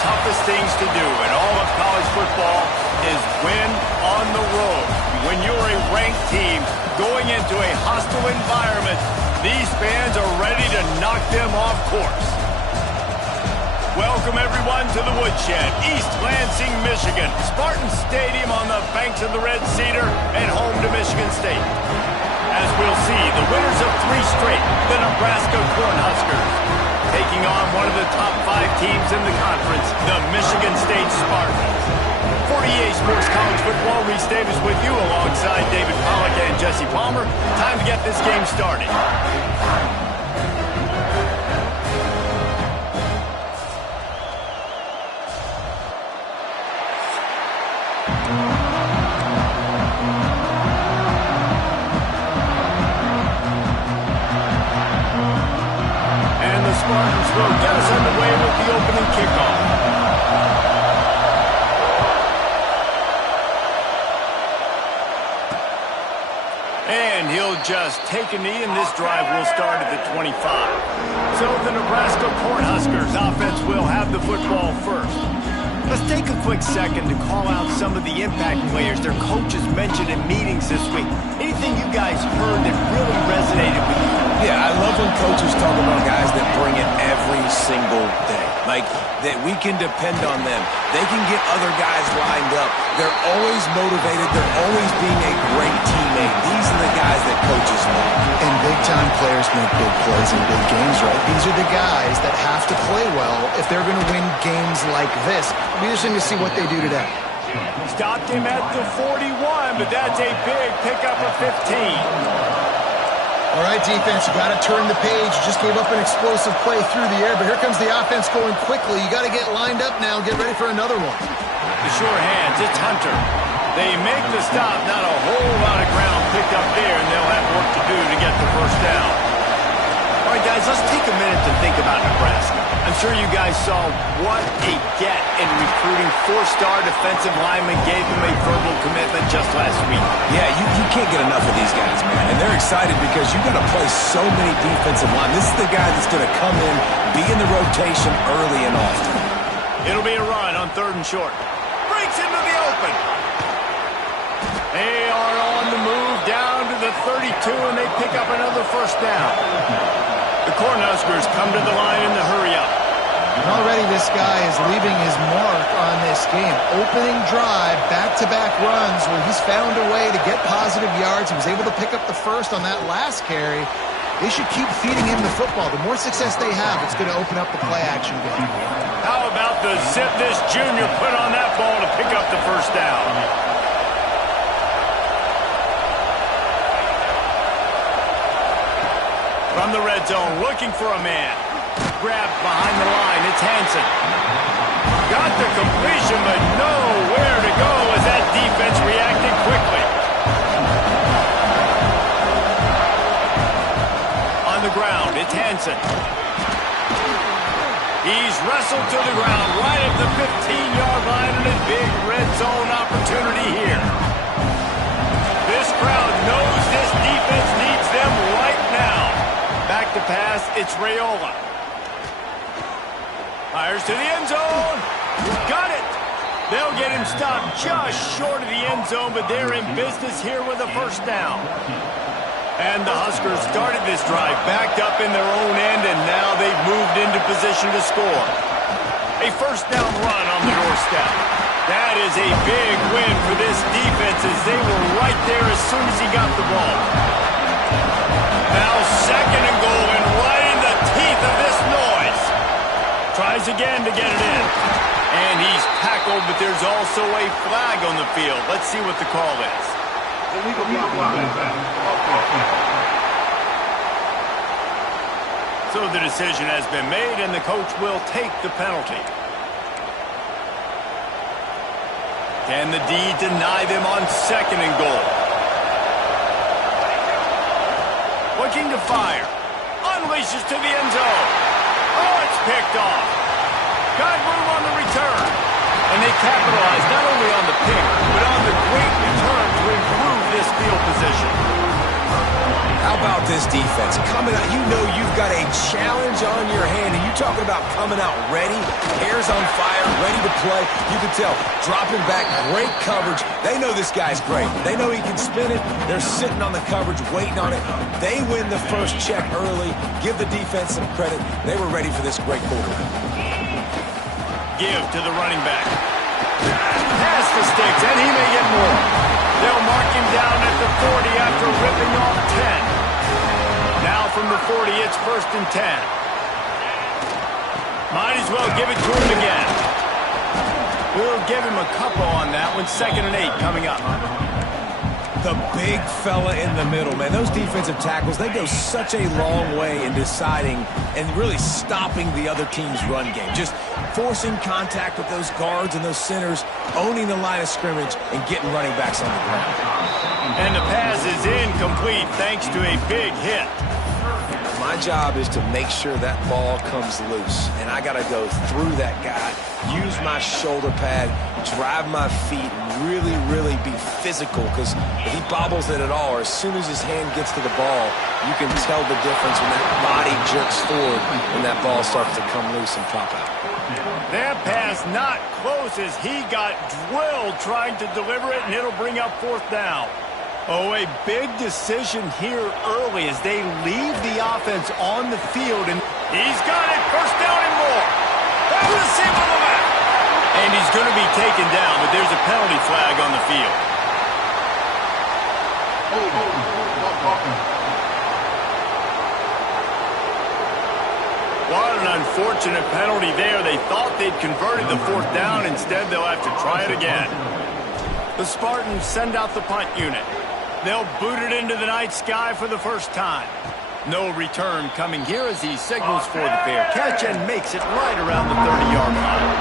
toughest things to do in all of college football is win on the road. When you're a ranked team going into a hostile environment, these fans are ready to knock them off course. Welcome, everyone, to the Woodshed, East Lansing, Michigan. Spartan Stadium on the banks of the Red Cedar and home to Michigan State. As we'll see, the winners of 3 straight, the Nebraska Cornhuskers, taking on one of the top 5 teams in the conference, the Michigan State Spartans. For EA Sports College Football, Reese Davis with you alongside David Pollack and Jesse Palmer. Time to get this game started. And the Spartans will get us underway with the opening kickoff. And he'll just take a knee, and this drive will start at the 25. So the Nebraska Cornhuskers offense will have the football first. Let's take a quick second to call out some of the impact players their coaches mentioned in meetings this week. Anything you guys heard that really resonated with you? Yeah, I love when coaches talk about guys that bring it every single day. Like, that we can depend on them. They can get other guys lined up. They're always motivated. They're always being a great teammate. These are the guys that coaches love. And big-time players make big plays in big games, right? These are the guys that have to play well if they're going to win games like this. It'll be interesting to see what they do today. Stopped him at the 41, but that's a big pickup of 15. All right, defense, you got to turn the page. You just gave up an explosive play through the air, but here comes the offense going quickly. You got to get lined up now and get ready for another one. The sure hands, it's Hunter. They make the stop, not a whole lot of ground picked up there, and they'll have work to do to get the first down. All right, guys, let's take a minute to think about Nebraska. I'm sure you guys saw what a get in recruiting 4-star defensive linemen gave them a verbal commitment just last week. Yeah, you can't get enough of these guys, man. And they're excited because you're going to play so many defensive line. This is the guy that's going to come in, be in the rotation early and often. It'll be a run on 3rd and short. Breaks into the open. They are on the move down to the 32, and they pick up another first down. The Cornhuskers come to the line in the hurry-up. And already this guy is leaving his mark on this game. Opening drive, back-to-back runs where he's found a way to get positive yards. He was able to pick up the first on that last carry. They should keep feeding him the football. The more success they have, it's going to open up the play-action game. How about the zip this junior put on that ball to pick up the first down? From the red zone, looking for a man. Grabbed behind the line, it's Hansen. Got the completion, but nowhere to go as that defense reacted quickly. On the ground, it's Hansen. He's wrestled to the ground right at the 15-yard line, and a big red zone opportunity here. This crowd knows this defense needs them right now. Back to pass, it's Raiola. Fires to the end zone. Got it. They'll get him stopped just short of the end zone, but they're in business here with a first down. And the Huskers started this drive backed up in their own end, and now they've moved into position to score. A first down run on the doorstep. That is a big win for this defense as they were right there as soon as he got the ball. Now 2nd and goal, and right in the teeth of this noise. Tries again to get it in. And he's tackled, but there's also a flag on the field. Let's see what the call is. So the decision has been made, and the coach will take the penalty. Can the D deny them on 2nd and goal? Looking to fire. Unleashes to the end zone. Oh, it's picked off. Got room on the return. And they capitalize not only on the pick, but on the great return to improve this field position. How about this defense? Coming out, you know you've got a challenge on your hand, and you're talking about coming out ready, hair's on fire, ready to play. You can tell, dropping back, great coverage. They know this guy's great. They know he can spin it. They're sitting on the coverage, waiting on it. They win the first check early. Give the defense some credit. They were ready for this great quarterback. Give to the running back. Pass the sticks, and he may get more. They'll mark him down at the 40 after ripping off 10. Now from the 40, it's 1st and 10. Might as well give it to him again. We'll give him a couple on that one. 2nd and 8 coming up. The big fella in the middle, man. Those defensive tackles, they go such a long way in deciding and really stopping the other team's run game. Just forcing contact with those guards and those centers, owning the line of scrimmage, and getting running backs on the ground. And the pass is incomplete thanks to a big hit. My job is to make sure that ball comes loose, and I got to go through that guy, use my shoulder pad, drive my feet, and really, really be physical, because if he bobbles it at all, or as soon as his hand gets to the ball, you can tell the difference when that body jerks forward when that ball starts to come loose and pop out. That pass not close as he got drilled trying to deliver it, and it'll bring up 4th down. Oh, a big decision here early as they leave the offense on the field, and he's got it. 1st down and more. That was a save on the back. And he's going to be taken down, but there's a penalty flag on the field. What an unfortunate penalty there. They thought they'd converted the 4th down. Instead, they'll have to try it again. The Spartans send out the punt unit. They'll boot it into the night sky for the first time. No return coming here as he signals for the fair catch and makes it right around the 30-yard line.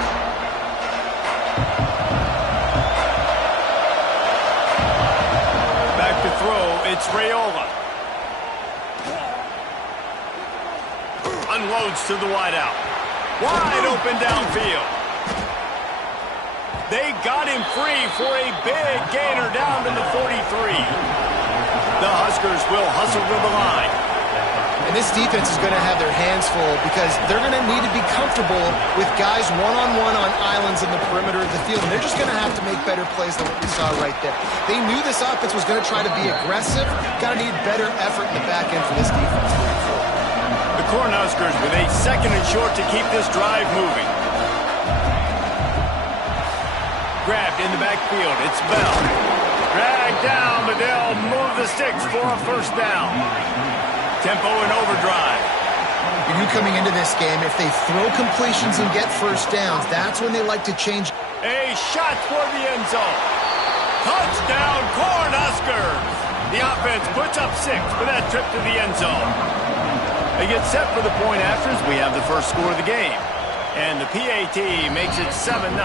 Back to throw, it's Raiola. Unloads to the wideout. Wide open downfield. They got him free for a big gainer down to the 43. The Huskers will hustle to the line. And this defense is going to have their hands full because they're going to need to be comfortable with guys one-on-one on islands in the perimeter of the field. And they're just going to have to make better plays than what we saw right there. They knew this offense was going to try to be aggressive. Got to need better effort in the back end for this defense. The Cornhuskers with a 2nd and short to keep this drive moving. Grabbed in the backfield. It's Bell. Dragged down, but they'll move the sticks for a 1st down. Tempo and overdrive. You knew coming into this game, if they throw completions and get 1st downs, that's when they like to change. A shot toward the end zone. Touchdown, Cornhuskers. The offense puts up 6 for that trip to the end zone. They get set for the point after as we have the first score of the game. And the PAT makes it 7-0.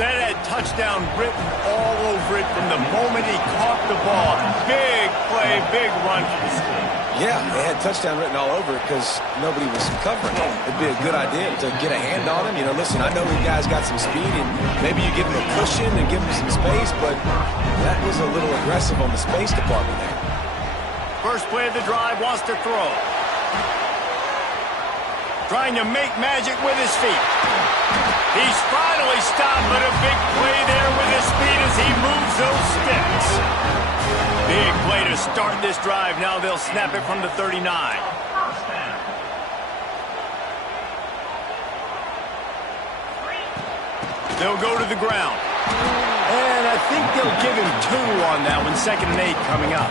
That had touchdown written all over it from the moment he caught the ball. Big play, big run for the score. Yeah, they had touchdown written all over it because nobody was covering it. It'd be a good idea to get a hand on him. You know, listen, I know the guy's got some speed, and maybe you give him a cushion and give him some space, but that was a little aggressive on the space department there. First play of the drive, wants to throw. Trying to make magic with his feet. He's finally stopped, but a big play there with his speed as he moves those sticks. Big play to start this drive. Now they'll snap it from the 39. They'll go to the ground. And I think they'll give him 2 on that one. 2nd and 8 coming up.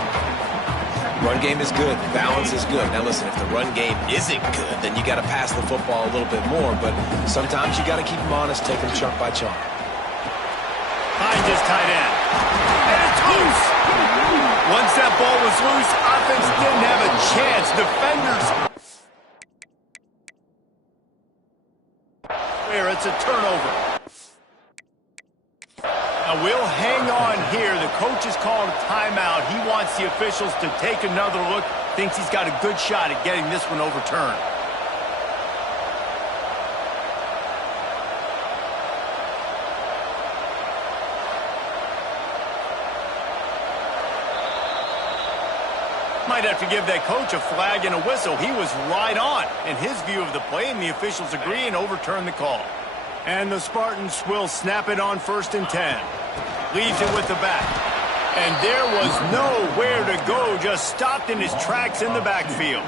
Run game is good. Balance is good. Now, listen, if the run game isn't good, then you got to pass the football a little bit more. But sometimes you got to keep them honest, take them chunk by chunk. Finds his tight end. And it's loose. Once that ball was loose, offense didn't have a chance. Defenders. It's a turnover. Now we'll hang on here. The coach has called a timeout. He wants the officials to take another look. Thinks he's got a good shot at getting this one overturned. might have to give that coach a flag and a whistle. He was right on in his view of the play, and the officials agree and overturn the call. And the Spartans will snap it on 1st and 10. Leaves it with the back. And there was nowhere to go, just stopped in his tracks in the backfield.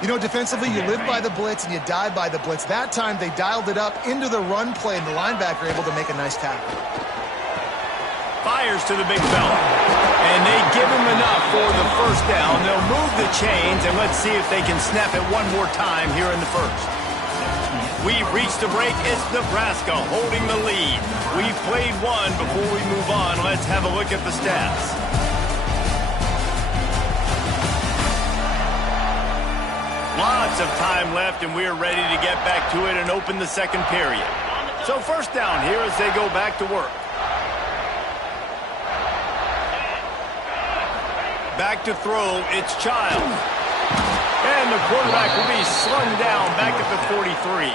You know, defensively, you live by the blitz and you die by the blitz. That time, they dialed it up into the run play, and the linebacker able to make a nice tackle. Fires to the big fella. And they give him enough for the 1st down. They'll move the chains, and let's see if they can snap it one more time here in the 1st. We've reached the break. It's Nebraska holding the lead. We've played one. Before we move on, let's have a look at the stats. Lots of time left, and we're ready to get back to it and open the 2nd period. So 1st down here as they go back to work. Back to throw, it's Child. And the quarterback will be slung down back at the 43.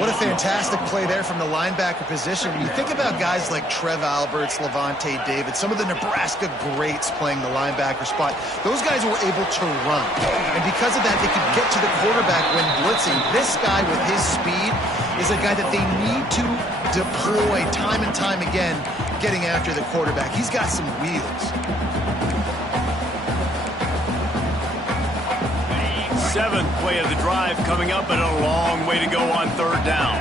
What a fantastic play there from the linebacker position. When you think about guys like Trev Alberts, Levante David, some of the Nebraska greats playing the linebacker spot, those guys were able to run. And because of that, they could get to the quarterback when blitzing. This guy with his speed is a guy that they need to deploy time and time again getting after the quarterback. He's got some wheels. 7th play of the drive coming up, and a long way to go on 3rd down.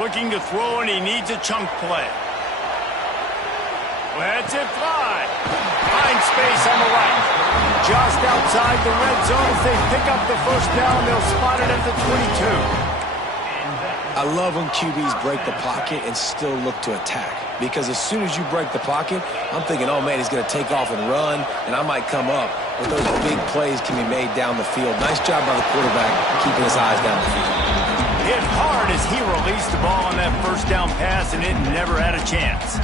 Looking to throw, and he needs a chunk play. Lets it fly. Finds space on the right. Just outside the red zone as they pick up the 1st down. They'll spot it at the 22. I love when QBs break the pocket and still look to attack. Because as soon as you break the pocket, I'm thinking, oh, man, he's going to take off and run, and I might come up. But those big plays can be made down the field. Nice job by the quarterback keeping his eyes down the field. Hit hard as he released the ball on that 1st down pass, and it never had a chance.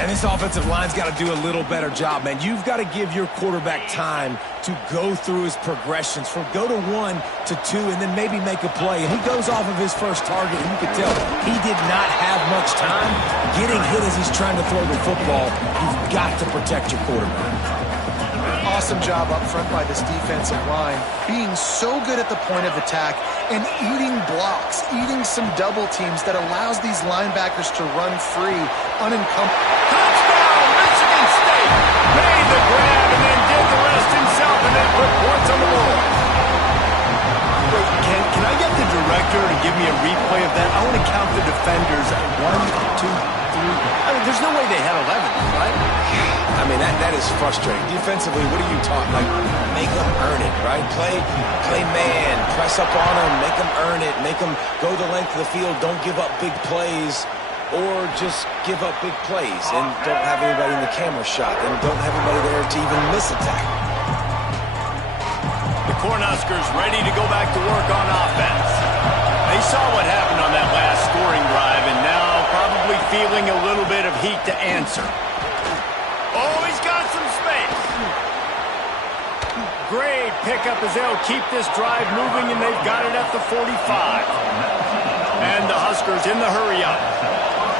And this offensive line's got to do a little better job, man. You've got to give your quarterback time to go through his progressions from go to 1 to 2 and then maybe make a play. And he goes off of his first target, and you can tell he did not have much time getting hit as he's trying to throw the football. You've got to protect your quarterback. Awesome job up front by this defensive line, being so good at the point of attack and eating blocks, eating some double teams that allows these linebackers to run free, unencumbered. Touchdown, Michigan State! Made the grab and then did the rest himself and then put points on the board. Wait, can I get the director to give me a replay of that? I want to count the defenders. 1, 2, 3. I mean, there's no way they had 11, right? I mean, that is frustrating. Defensively, what are you talking? Like, make them earn it, right? Play man, press up on them, make them earn it, make them go the length of the field, don't give up big plays, or just give up big plays and don't have anybody in the camera shot and don't have anybody there to even miss a tackle. The Cornhuskers ready to go back to work on offense. They saw what happened on that last scoring drive and now probably feeling a little bit of heat to answer. Oh, he's got some space. Great pickup as they'll keep this drive moving, and they've got it at the 45. And the Huskers in the hurry-up.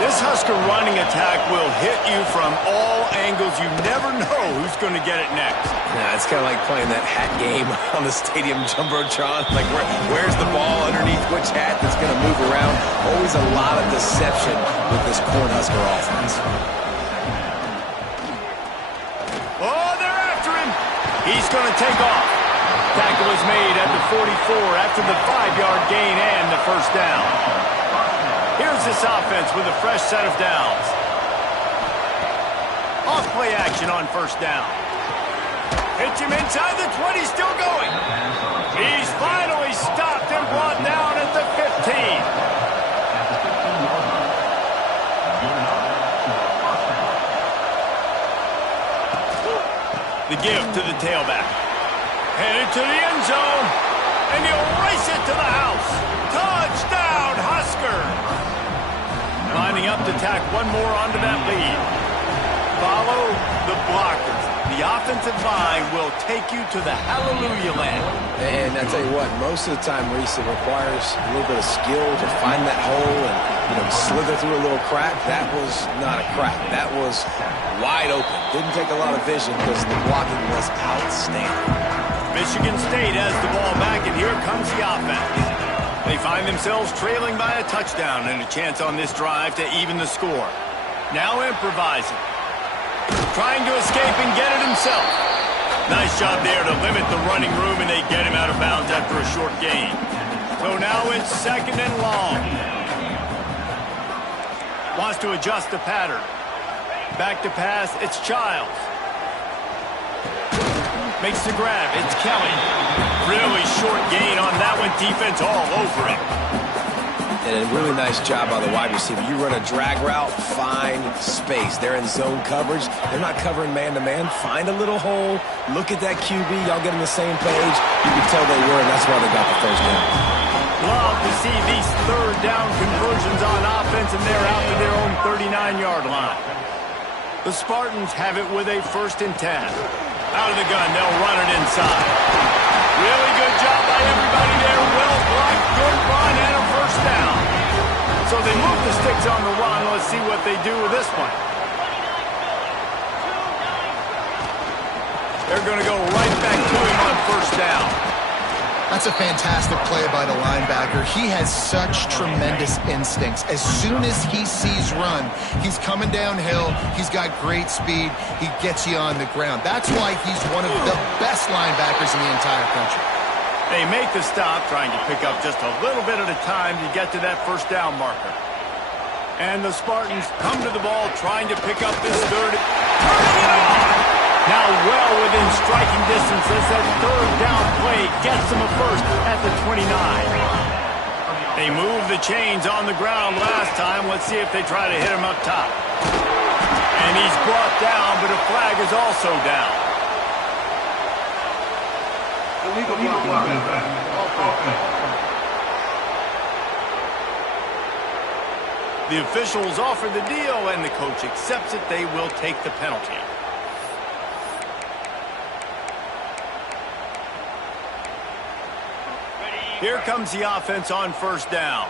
This Husker running attack will hit you from all angles. You never know who's going to get it next. Yeah, it's kind of like playing that hat game on the stadium jumbotron. Like, where's the ball underneath which hat that's going to move around? Always a lot of deception with this Cornhusker offense. Oh, they're after him. He's going to take off. Tackle is made at the 44 after the 5-yard gain and the 1st down. Here's this offense with a fresh set of downs. Off-play action on 1st down. Hits him inside the 20, still going. He's finally stopped and brought down at the 15. The give to the tailback. Headed to the end zone. And he'll race it to the house. Touchdown, Husker. Lining up to tack one more onto that lead. Follow the blockers. The offensive line will take you to the hallelujah land. And I tell you what, most of the time, Reese, it requires a little bit of skill to find that hole and slither through a little crack. That was not a crack. That was wide open. Didn't take a lot of vision because the blocking was outstanding. Michigan State has the ball back, and here comes the offense. They find themselves trailing by a touchdown and a chance on this drive to even the score. Now improvising. Trying to escape and get it himself. Nice job there to limit the running room, and they get him out of bounds after a short gain. So now it's 2nd and long. Wants to adjust the pattern. Back to pass, it's Childs. Makes the grab, it's Kelly. Really short gain on that one, defense all over him. And a really nice job by the wide receiver. You run a drag route, find space. They're in zone coverage. They're not covering man-to-man. Find a little hole. Look at that QB. Y'all get on the same page. You can tell they were, and that's why they got the first down. Love to see these 3rd down conversions on offense, and they're out to their own 39-yard line. The Spartans have it with a 1st and 10. Out of the gun, they'll run it inside. Really good job by everybody there. Well blocked, good run, and a 1st down. So they move the sticks on the run. Let's see what they do with this one. They're going to go right back to him on 1st down. That's a fantastic play by the linebacker. He has such tremendous instincts. As soon as he sees run, he's coming downhill. He's got great speed. He gets you on the ground. That's why he's one of the best linebackers in the entire country. They make the stop, trying to pick up just a little bit at a time to get to that 1st down marker. And the Spartans come to the ball, trying to pick up this 3rd. Turning it on! Now well within striking distance as that 3rd down play gets them a 1st at the 29. They moved the chains on the ground last time. Let's see if they try to hit him up top. And he's brought down, but a flag is also down. The officials offer the deal, and the coach accepts it. They will take the penalty. Here comes the offense on 1st down.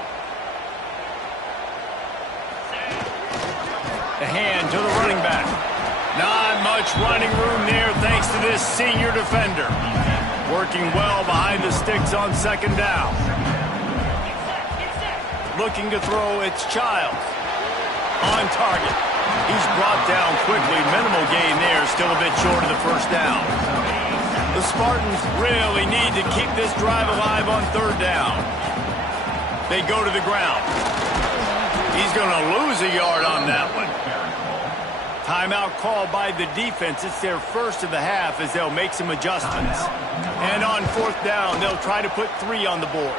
The hand to the running back. Not much running room there thanks to this senior defender. Working well behind the sticks on 2nd down. Looking to throw, it's Childs. On target. He's brought down quickly. Minimal gain there, still a bit short of the 1st down. The Spartans really need to keep this drive alive on 3rd down. They go to the ground. He's going to lose a yard on that one. Timeout called by the defense. It's their 1st of the half as they'll make some adjustments. And on 4th down, they'll try to put 3 on the board.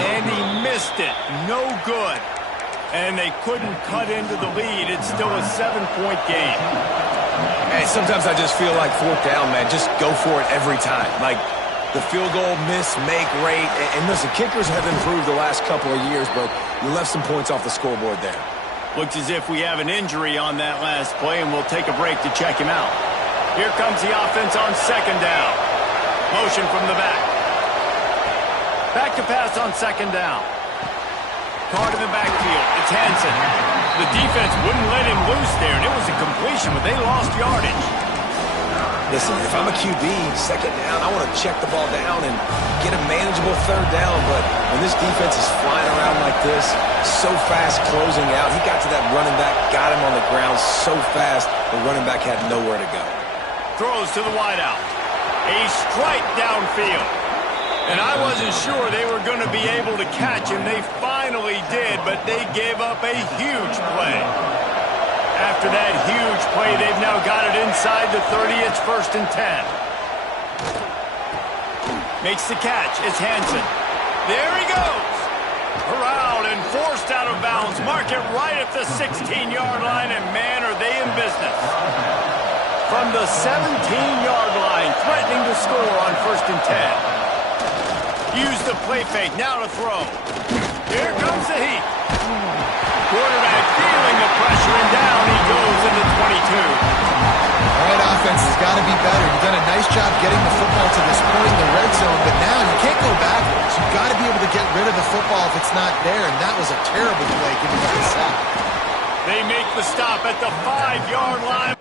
And he missed it. No good. And they couldn't cut into the lead. It's still a 7-point game. Hey, sometimes I just feel like 4th down, man. Just go for it every time. Like the field goal miss-make rate. And listen, kickers have improved the last couple of years, but you left some points off the scoreboard there. Looks as if we have an injury on that last play, and we'll take a break to check him out. Here comes the offense on 2nd down. Motion from the back. Back to pass on 2nd down. Card in the backfield. It's Hansen. The defense wouldn't let him loose there, and it was a completion, but they lost yardage. Listen, if I'm a QB, 2nd down, I want to check the ball down and get a manageable 3rd down, but when this defense is flying around like this, so fast closing out, he got to that running back, got him on the ground so fast, the running back had nowhere to go. Throws to the wideout. A strike downfield. And I wasn't sure they were going to be able to catch him. They finally did, but they gave up a huge play. After that huge play, they've now got it inside the 30. It's 1st and 10. Makes the catch. It's Hansen. There he goes. Corralled and forced out of bounds. Mark it right at the 16-yard line, and man, are they in business. From the 17-yard line, threatening to score on 1st and 10. Use the play fake, now to throw. Here comes the heat. Quarterback feeling the pressure, and down he goes into 22. All right, defense has got to be better. You've done a nice job getting the football to this point in the red zone, but now you can't go backwards. You've got to be able to get rid of the football if it's not there, and that was a terrible play giving up the sack. They make the stop at the 5-yard line.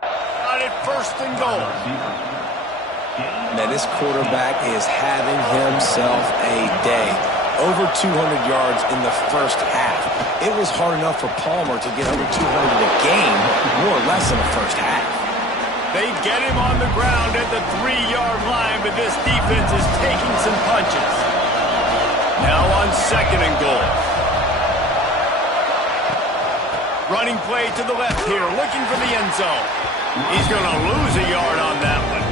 On it, 1st and goal. Man, this quarterback is having himself a day. Over 200 yards in the first half. It was hard enough for Palmer to get over 200 a game, more or less in the first half. They get him on the ground at the 3-yard line, but this defense is taking some punches. Now on 2nd and goal. Running play to the left here, looking for the end zone. He's going to lose a yard on that one.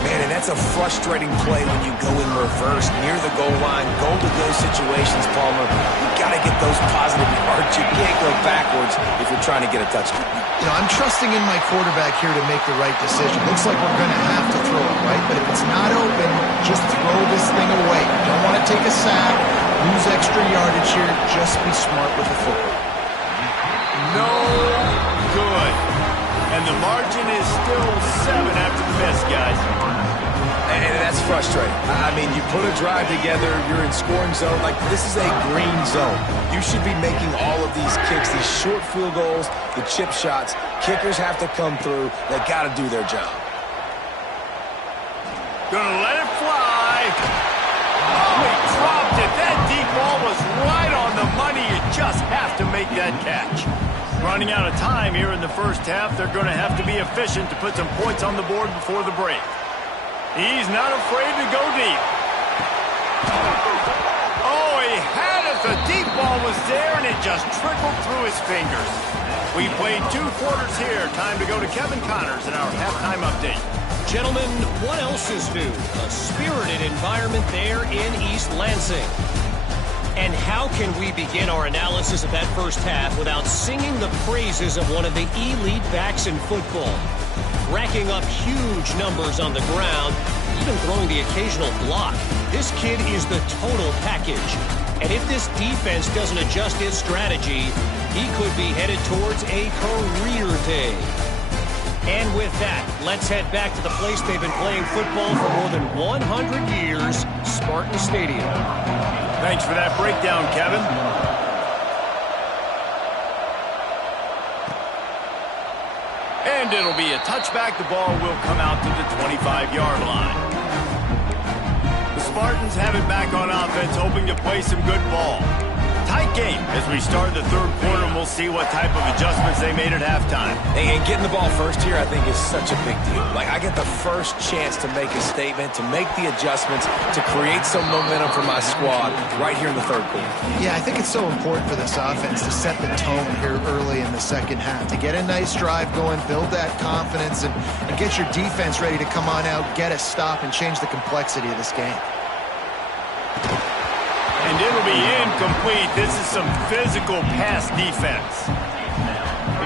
Man, and that's a frustrating play when you go in reverse near the goal line. Goal-to-go situations, Palmer. You got to get those positive yards. You can't go backwards if you're trying to get a touchdown. You know, I'm trusting in my quarterback here to make the right decision. Looks like we're going to have to throw it, right? But if it's not open, just throw this thing away. You don't want to take a sack, lose extra yardage here. Just be smart with the football. No good. And the margin is still 7 after the miss, guys. And that's frustrating. I mean, you put a drive together, you're in scoring zone. Like, this is a green zone. You should be making all of these kicks, these short field goals, the chip shots. Kickers have to come through. They got to do their job. Gonna let it fly. Oh, he dropped it. That deep ball was right on the money. You just have to make that catch. Running out of time here in the first half. They're going to have to be efficient to put some points on the board before the break. He's not afraid to go deep. Oh, he had it. The deep ball was there, and it just trickled through his fingers. We played 2 quarters here. Time to go to Kevin Connors in our halftime update. Gentlemen, what else is new? A spirited environment there in East Lansing. And how can we begin our analysis of that first half without singing the praises of one of the elite backs in football? Racking up huge numbers on the ground, even throwing the occasional block. This kid is the total package. And if this defense doesn't adjust its strategy, he could be headed towards a career day. And with that, let's head back to the place they've been playing football for more than 100 years, Spartan Stadium. Thanks for that breakdown, Kevin. And it'll be a touchback. The ball will come out to the 25-yard line. The Spartans have it back on offense, hoping to play some good ball. Tight game as we start the 3rd quarter, and we'll see what type of adjustments they made at halftime. And getting the ball first here, I think, is such a big deal. Like, I get the first chance to make a statement, to make the adjustments, to create some momentum for my squad right here in the 3rd quarter. Yeah, I think it's so important for this offense to set the tone here early in the second half, to get a nice drive going, build that confidence, and get your defense ready to come on out, get a stop, and change the complexity of this game. And it'll be incomplete. This is some physical pass defense.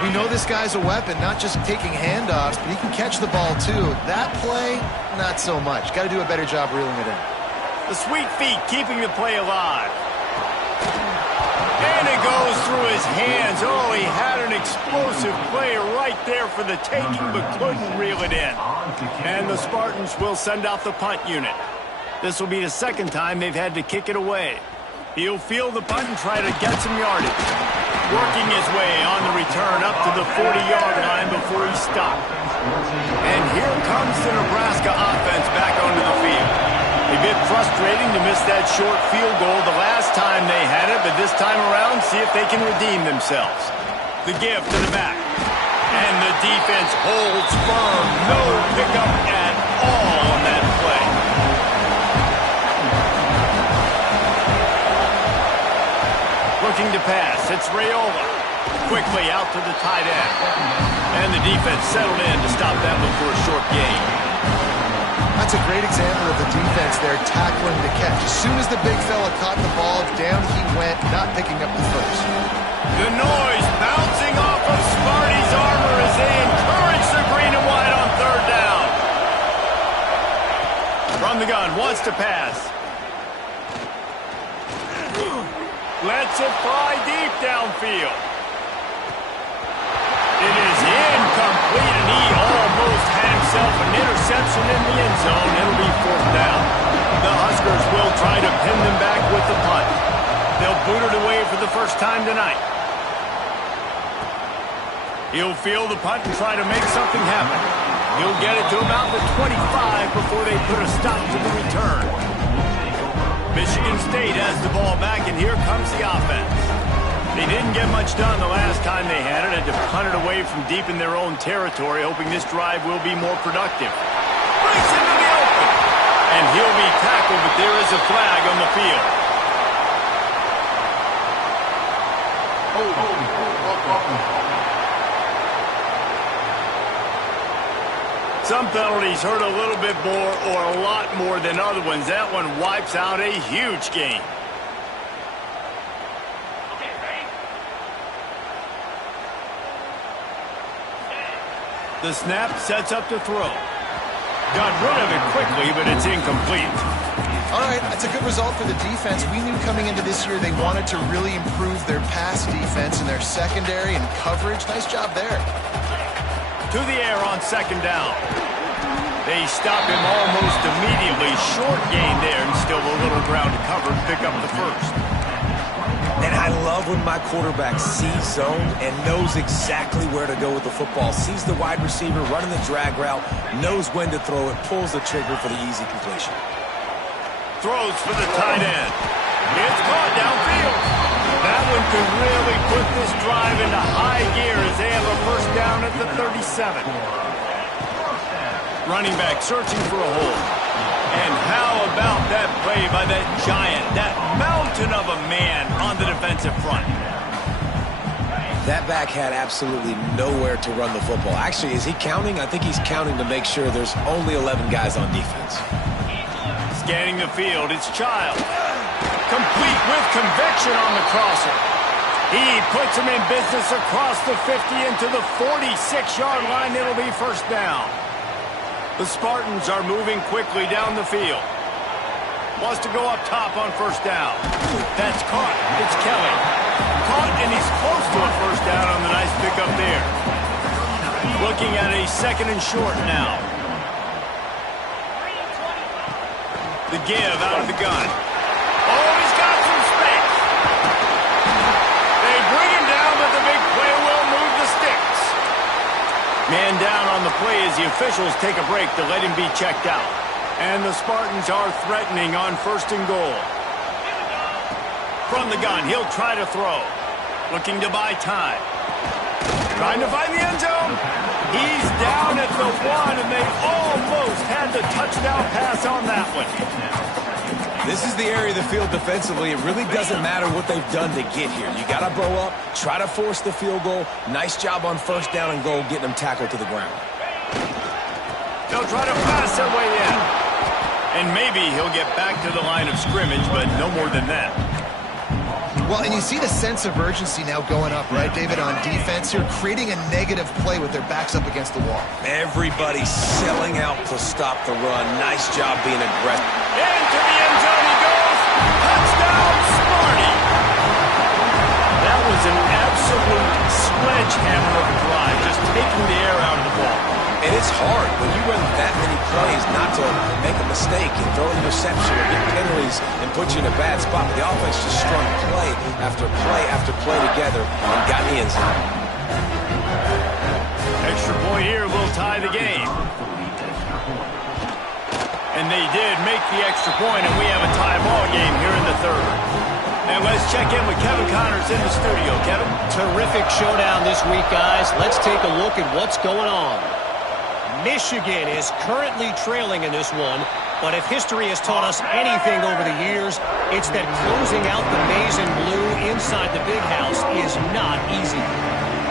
We know this guy's a weapon, not just taking handoffs, but he can catch the ball too. That play, not so much. Got to do a better job reeling it in. The sweet feet keeping the play alive. And it goes through his hands. Oh, he had an explosive play right there for the taking, but couldn't reel it in. And the Spartans will send out the punt unit. This will be the 2nd time they've had to kick it away. He'll field the punt and try to get some yardage. Working his way on the return up to the 40-yard line before he stopped. And here comes the Nebraska offense back onto the field. A bit frustrating to miss that short field goal the last time they had it, but this time around, see if they can redeem themselves. The give to the back. And the defense holds firm. No pickup at all on that play. Looking to pass. It's Raiola. Quickly out to the tight end. And the defense settled in to stop that one for a short gain. That's a great example of the defense there tackling the catch. As soon as the big fella caught the ball, down he went, not picking up the first. The noise bouncing off of Sparty's armor as they encourage the green and white on 3rd down. to pass. Lets it fly deep downfield. It is incomplete, and he almost had himself an interception in the end zone. It'll be 4th down. The Huskers will try to pin them back with the punt. They'll boot it away for the first time tonight. He'll field the punt and try to make something happen. He'll get it to about the 25 before they put a stop to the return. Michigan State has the ball back, and here comes the offense. They didn't get much done the last time they had it. Had to punt it away from deep in their own territory, hoping this drive will be more productive. Breaks into the open. And he'll be tackled, but there is a flag on the field. Some penalties hurt a little bit more or a lot more than other ones. That one wipes out a huge game. Okay, ready? The snap sets up to throw. Got rid of it quickly, but it's incomplete. All right, that's a good result for the defense. We knew coming into this year they wanted to really improve their pass defense and their secondary and coverage. Nice job there. To the air on 2nd down. They stop him almost immediately. Short gain there, and still a little ground to cover to pick up the first. And I love when my quarterback sees zone and knows exactly where to go with the football. Sees the wide receiver running the drag route, knows when to throw it, pulls the trigger for the easy completion. Throws for the tight end. It's caught downfield. That one could really put this drive into high gear as they have a first down at the 37. Running back searching for a hole. And how about that play by that giant, that mountain of a man on the defensive front? That back had absolutely nowhere to run the football. Actually, is he counting? I think he's counting to make sure there's only 11 guys on defense. Scanning the field, it's Child. Complete with conviction on the crosser. He puts him in business across the 50 into the 46-yard line. It'll be first down. The Spartans are moving quickly down the field. Wants to go up top on first down. That's caught. It's Kelly. Caught, and he's close to a first down on the nice pickup there. Looking at a 2nd and short now. The give out of the gun. Oh, he's got some space. They bring him down, but the big play will move the sticks. Man down on the play as the officials take a break to let him be checked out. And the Spartans are threatening on 1st and goal. From the gun, he'll try to throw. Looking to buy time. Trying to find the end zone. He's down at the 1, and they almost had the touchdown pass on that one. This is the area of the field defensively. It really doesn't matter what they've done to get here. You got to bow up, try to force the field goal. Nice job on 1st down and goal, getting them tackled to the ground. They'll try to pass their way in. And maybe he'll get back to the line of scrimmage, but no more than that. Well, and you see the sense of urgency now going up, right, David, on defense here, creating a negative play with their backs up against the wall. Everybody's selling out to stop the run. Nice job being aggressive. Into the end zone he goes. Touchdown, Sparty. That was an absolute sledgehammer of a drive, just taking the air out of the ball. And it's hard when you run that many plays not to make a mistake and throw an interception or get penalties and put you in a bad spot. But the offense just strung play after play after play together and got in the end zone. Extra point here will tie the game. And they did make the extra point, and we have a tie ball game here in the 3rd. And let's check in with Kevin Connors in the studio. Kevin? Terrific showdown this week, guys. Let's take a look at what's going on. Michigan is currently trailing in this one, but if history has taught us anything over the years, it's that closing out the maize and blue inside the big house is not easy.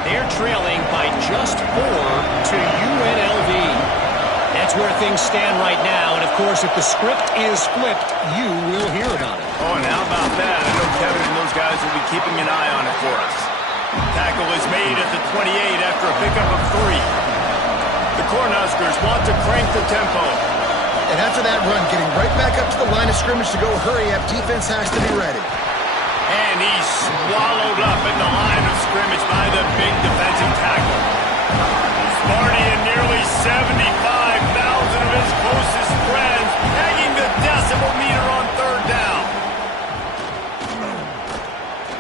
They're trailing by just 4 to UNLV. That's where things stand right now, and of course, if the script is flipped, you will hear about it. Oh, and how about that? I know Kevin and those guys will be keeping an eye on it for us. Tackle is made at the 28 after a pickup of 3. The Cornhuskers want to crank the tempo. And after that run, getting right back up to the line of scrimmage to go hurry up, defense has to be ready. And he's swallowed up at the line of scrimmage by the big defensive tackle. Sparty and nearly 75,000 of his closest friends hanging the decibel meter on third down.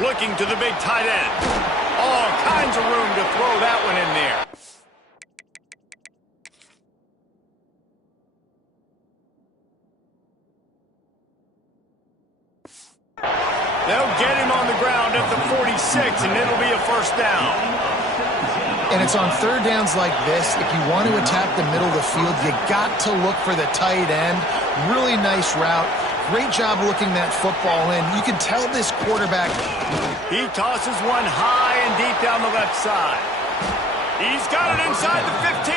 Looking to the big tight end. All kinds of room to throw that one in there. They'll get him on the ground at the 46, and it'll be a first down. And it's on third downs like this, if you want to attack the middle of the field, you got to look for the tight end. Really nice route. Great job looking that football in. You can tell this quarterback. He tosses one high and deep down the left side. He's got it inside the 15.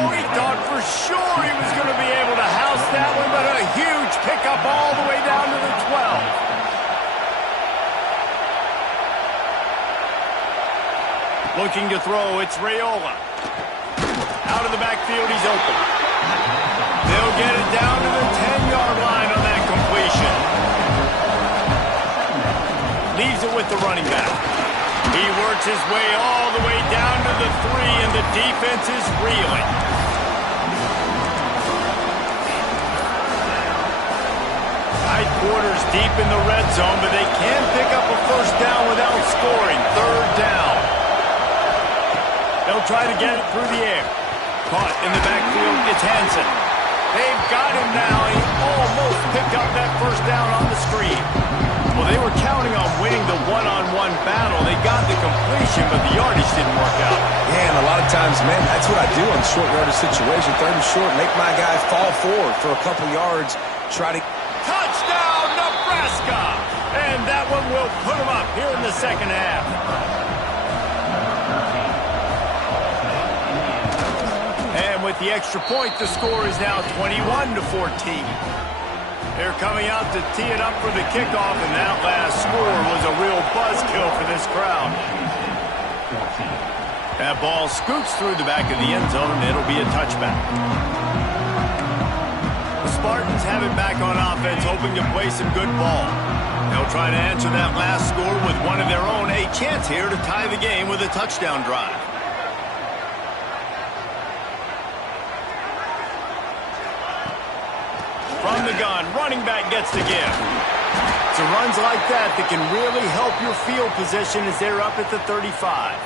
Oh, he thought for sure he was going to be able to house that one, but a huge pickup all the way down to the 12. Looking to throw, it's Raiola. Out of the backfield, he's open. They'll get it down to the 10-yard line on that completion. Leaves it with the running back. He works his way all the way down to the 3, and the defense is reeling. Tight quarters deep in the red zone, but they can pick up a first down without scoring. Third down. They'll try to get it through the air. Caught in the backfield, it's Hansen. They've got him now. He almost picked up that first down on the screen. Well, they were counting on winning the one-on-one battle. They got the completion, but the yardage didn't work out. Yeah, and a lot of times, man, that's what I do in short yardage situation. Third and short, make my guy fall forward for a couple yards. Try to... Touchdown, Nebraska! And that one will put them up here in the second half. And with the extra point, the score is now 21-14. They're coming out to tee it up for the kickoff, and that last score was a real buzzkill for this crowd. That ball scoots through the back of the end zone, and it'll be a touchback. The Spartans have it back on offense, hoping to play some good ball. They'll try to answer that last score with one of their own. A chance here to tie the game with a touchdown drive. From the gun, running back gets the give. It's runs like that that can really help your field position as they're up at the 35.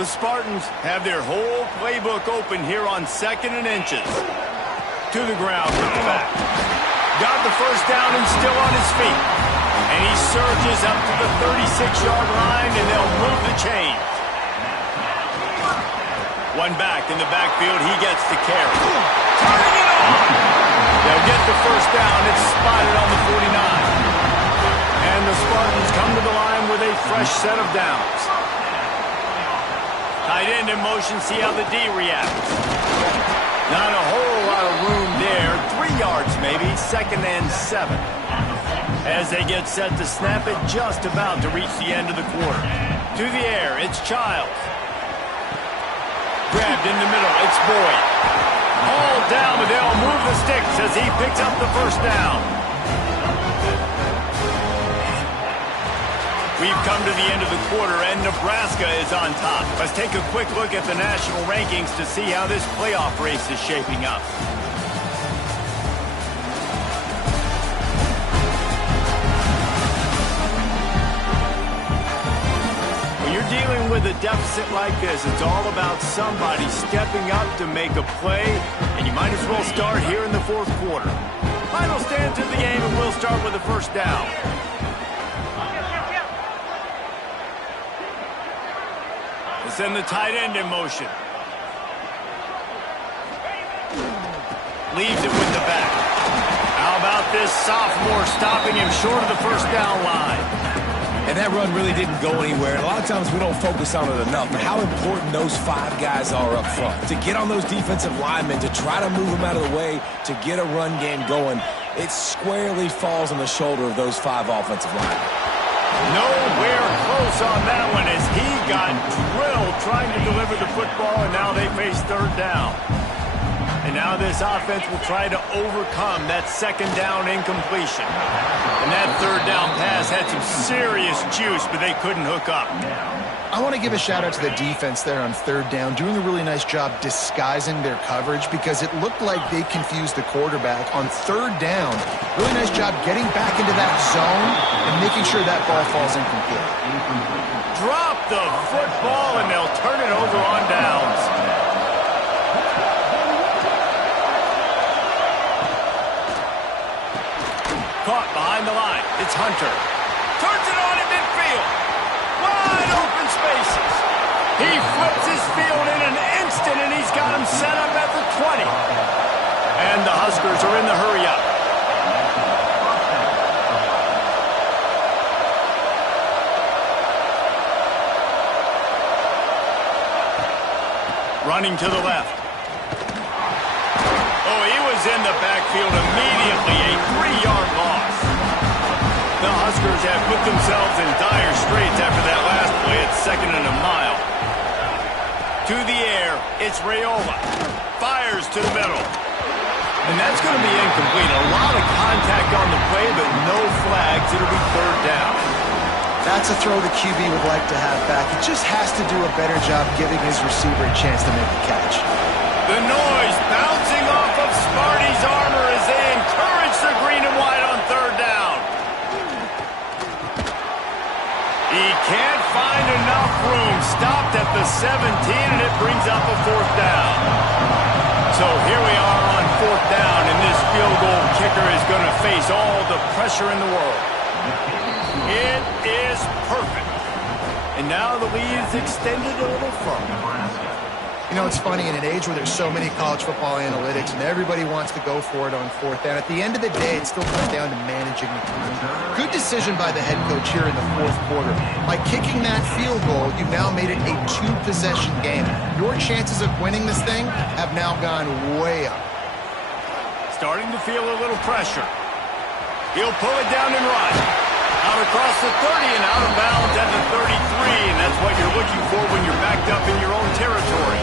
The Spartans have their whole playbook open here on 2nd and inches. To the ground with the back. Got the first down and still on his feet. And he surges up to the 36-yard line, and they'll move the chains. One back in the backfield, he gets the carry. Turning it on! They'll get the first down. It's spotted on the 49. And the Spartans come to the line with a fresh set of downs. Tight end in motion, see how the D reacts. Not a whole lot of room there. 3 yards maybe, 2nd and 7. As they get set to snap it, just about to reach the end of the quarter. To the air, it's Childs. Grabbed in the middle, it's Boyd. All down, but they'll move the sticks as he picks up the first down. We've come to the end of the quarter, and Nebraska is on top. Let's take a quick look at the national rankings to see how this playoff race is shaping up. Dealing with a deficit like this, it's all about somebody stepping up to make a play, and you might as well start here in the 4th quarter. Final stand to the game, and we'll start with the first down. They send the tight end in motion. Leaves it with the back. How about this sophomore stopping him short of the first down line? And that run really didn't go anywhere. And a lot of times we don't focus on it enough. But how important those 5 guys are up front. To get on those defensive linemen, to try to move them out of the way, to get a run game going, it squarely falls on the shoulder of those 5 offensive linemen. Nowhere close on that one as he got drilled trying to deliver the football, and now they face third down. And now this offense will try to overcome that second down incompletion. And that third down pass had some serious juice, but they couldn't hook up. I want to give a shout out to the defense there on third down, doing a really nice job disguising their coverage because it looked like they confused the quarterback on third down. Really nice job getting back into that zone and making sure that ball falls incomplete. Drop the football, and they'll turn it over on downs. Caught behind the line. It's Hunter. Turns it on in midfield. Wide open spaces. He flips his field in an instant, and he's got him set up at the 20. And the Huskers are in the hurry-up. Running to the left. Oh, he was in the backfield immediately. A 3-yard loss. The Huskers have put themselves in dire straits after that last play. It's 2nd and a mile. To the air, it's Raiola. Fires to the middle. And that's going to be incomplete. A lot of contact on the play, but no flags. It'll be 3rd down. That's a throw the QB would like to have back. He just has to do a better job giving his receiver a chance to make the catch. The noise bouncing off of Smarty's armor as they encourage the green and white on 3rd down. He can't find enough room. Stopped at the 17, and it brings up a 4th down. So here we are on 4th down, and this field goal kicker is going to face all the pressure in the world. It is perfect. And now the lead is extended a little further. You know, it's funny, in an age where there's so many college football analytics and everybody wants to go for it on 4th down, at the end of the day, it still comes down to managing the time. Good decision by the head coach here in the 4th quarter. By kicking that field goal, you've now made it a 2-possession game. Your chances of winning this thing have now gone way up. Starting to feel a little pressure. He'll pull it down and run. Out across the 30 and out of bounds at the 33, and that's what you're looking for when you're backed up in your own territory.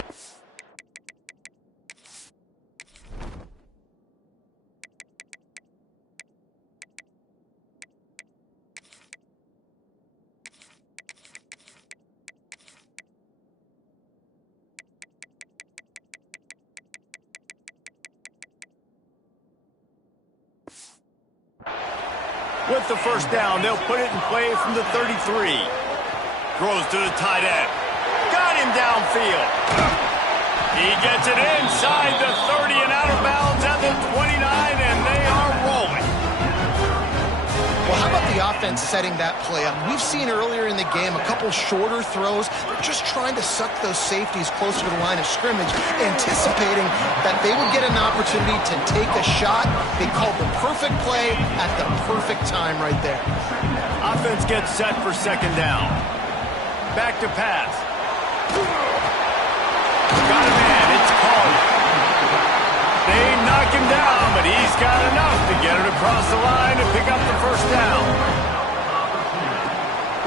With the 1st down, they'll put it in play from the 33. Throws to the tight end. Got him downfield. He gets it inside the 30 and out of bounds at the 29, and they are rolling. Well, how about the offense setting that play up? We've seen earlier in the game a couple shorter throws. They're just trying to suck those safeties closer to the line of scrimmage, anticipating that they would get an opportunity to take a shot. They called the perfect play at the perfect time right there. Offense gets set for 2nd down. Back to pass. Got a man. It's called. They knock him down, but he's got enough to get it across the line and pick up the 1st down.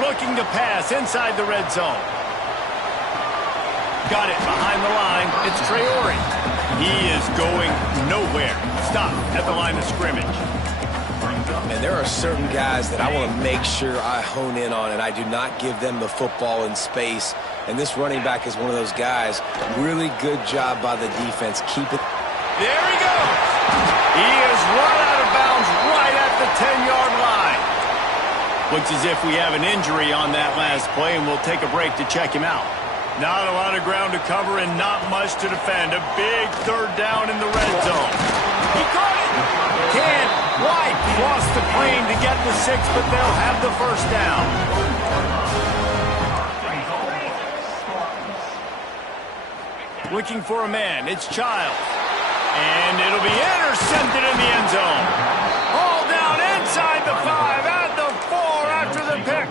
Looking to pass inside the red zone. Got it behind the line. It's Traore. He is going nowhere. Stop at the line of scrimmage. And there are certain guys that I want to make sure I hone in on, and I do not give them the football in space. And this running back is one of those guys. Really good job by the defense. Keep it. There he goes. He is run out of bounds right at the 10-yard line. Looks as if we have an injury on that last play, and we'll take a break to check him out. Not a lot of ground to cover and not much to defend. A big 3rd down in the red zone. He caught it. Can't quite cross the plane to get the 6, but they'll have the 1st down. Looking for a man. It's Childs. And it'll be intercepted in the end zone. All down inside the 5, at the 4 after the pick.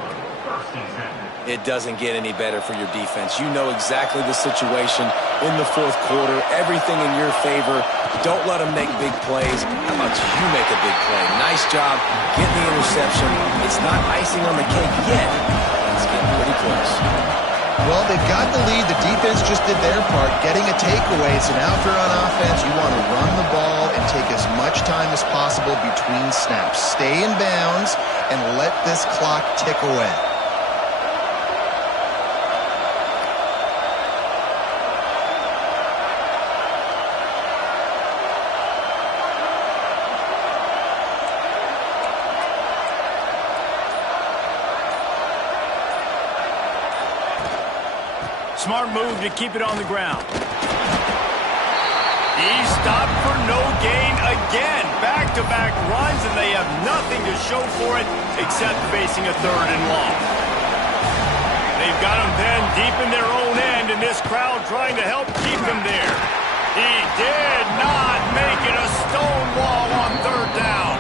It doesn't get any better for your defense. You know exactly the situation in the 4th quarter. Everything in your favor. Don't let them make big plays. How about you make a big play? Nice job getting the interception. It's not icing on the cake yet. It's getting pretty close. Well, they've got the lead. The defense just did their part, getting a takeaway. So now if you're on offense, you want to run the ball and take as much time as possible between snaps. Stay in bounds and let this clock tick away. Smart move to keep it on the ground. He's stopped for no gain again. Back-to-back runs, and they have nothing to show for it except facing a 3rd and long. They've got him pinned deep in their own end, and this crowd trying to help keep him there. He did not make it a stone wall on 3rd down.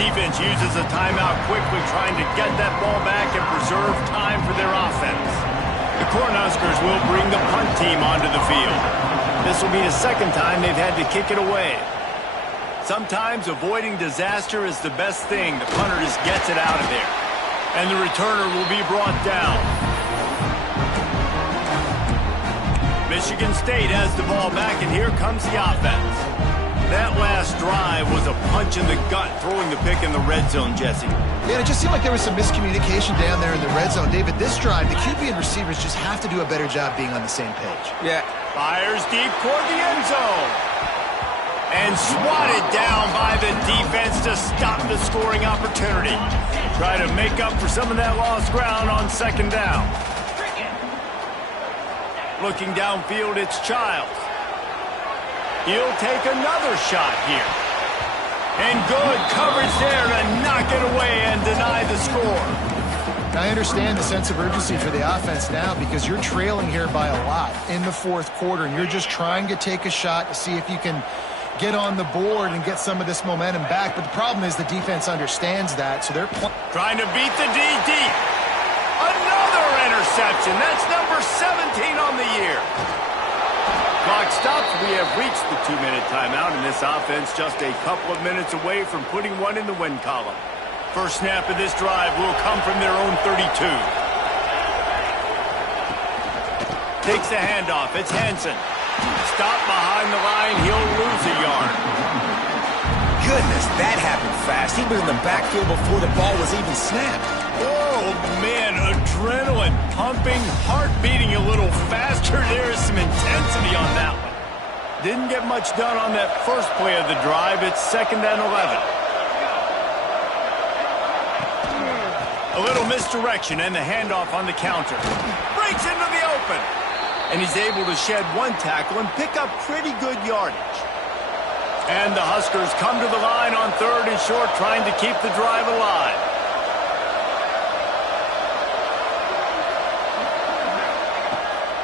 Defense uses a timeout quickly, trying to get that ball back and preserve time for their offense. The Cornhuskers will bring the punt team onto the field. This will be the 2nd time they've had to kick it away. Sometimes avoiding disaster is the best thing. The punter just gets it out of there. And the returner will be brought down. Michigan State has the ball back, and here comes the offense. That last drive was a punch in the gut, throwing the pick in the red zone, Jesse. Yeah, it just seemed like there was some miscommunication down there in the red zone. David, this drive, the QB and receivers just have to do a better job being on the same page. Yeah. Fires deep toward the end zone. And swatted down by the defense to stop the scoring opportunity. Try to make up for some of that lost ground on 2nd down. Looking downfield, it's Childs. He'll take another shot here. And good coverage there to knock it away and deny the score. I understand the sense of urgency for the offense now because you're trailing here by a lot in the 4th quarter, and you're just trying to take a shot to see if you can get on the board and get some of this momentum back. But the problem is the defense understands that, so they're trying to beat the DD. Another interception. That's number 17 on the year. Clock stops. We have reached the 2-minute timeout, and this offense just a couple of minutes away from putting one in the win column. First snap of this drive will come from their own 32. Takes the handoff. It's Hansen. Stop behind the line. He'll lose a yard. Goodness, that happened fast. He was in the backfield before the ball was even snapped. Oh, man, adrenaline pumping, heart beating a little faster. There is some intensity on that one. Didn't get much done on that first play of the drive. It's 2nd and 11. A little misdirection and the handoff on the counter. Breaks into the open. And he's able to shed one tackle and pick up pretty good yardage. And the Huskers come to the line on 3rd and short, trying to keep the drive alive.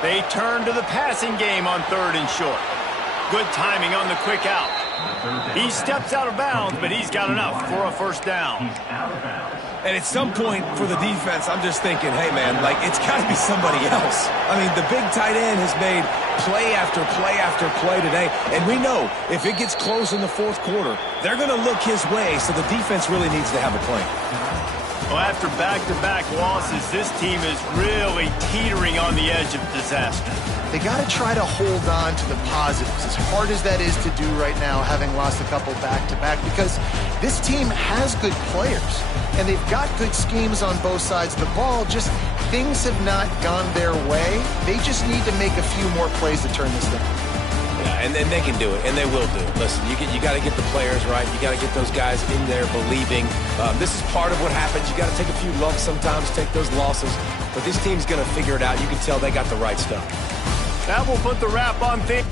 They turn to the passing game on 3rd and short. Good timing on the quick out. He steps out of bounds, but he's got enough for a 1st down. And at some point for the defense, I'm just thinking, hey, man, like, it's got to be somebody else. I mean, the big tight end has made play after play after play today, and we know if it gets close in the 4th quarter, they're going to look his way, so the defense really needs to have a plan. Well, after back-to-back losses, this team is really teetering on the edge of disaster. They got to try to hold on to the positives, as hard as that is to do right now, having lost a couple back-to-back, because this team has good players, and they've got good schemes on both sides of the ball. Just things have not gone their way. They just need to make a few more plays to turn this thing. Yeah, and then they can do it, and they will do it. Listen, you got to get the players right. You got to get those guys in there believing. This is part of what happens. You got to take a few lumps sometimes, take those losses. But this team's going to figure it out. You can tell they got the right stuff. That will put the wrap on things.